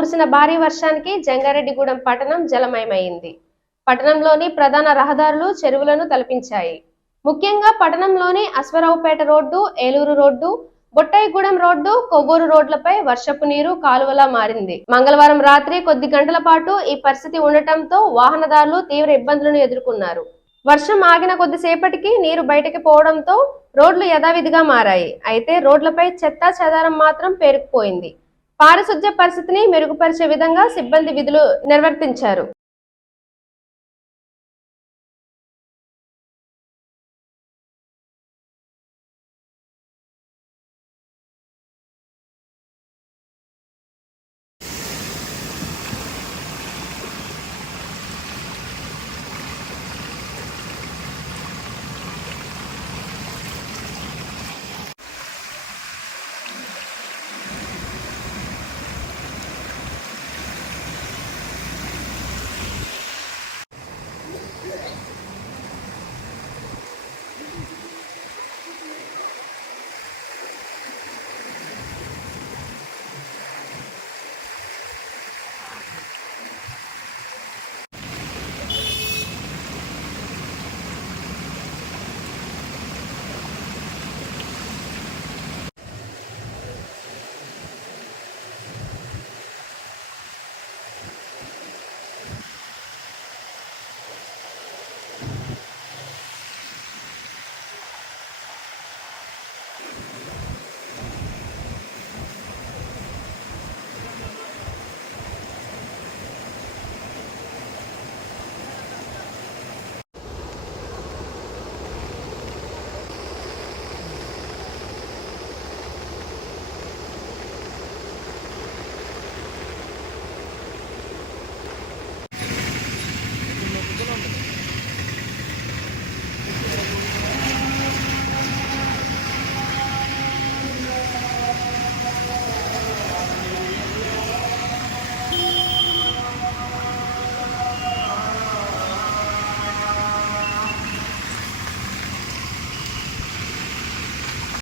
కురిసిన భారీ వర్షానికి జంగారెడ్డిగూడెం పట్టణం జలమయమైంది. పట్టణంలోని ప్రధాన రహదారులు చెరువులను తలపించాయి. ముఖ్యంగా పట్టణంలోని Ashwaraopeta road Eluru road Buttayagudem road Kovvur రోడ్లపై వర్షపు నీరు కాలువలా మారింది. మంగళవారం రాత్రి కొద్ది గంటల పాటు ఈ పరిస్థితి ఉండటంతో వాహనదారులు తీవ్ర ఇబ్బందులను ఎదుర్కొన్నారు. వర్షం ఆగిన కొద్దిసేపటికి నీరు బయటకి పోవడంతో రోడ్లు యథావిధిగా మారాయి. అయితే రోడ్లపై చెత్త చెదారం మాత్రం పేరుకుపోయింది. పారిశుధ్య పరిస్థితిని మెరుగుపరిచే విధంగా సిబ్బంది విధులు నిర్వర్తించారు.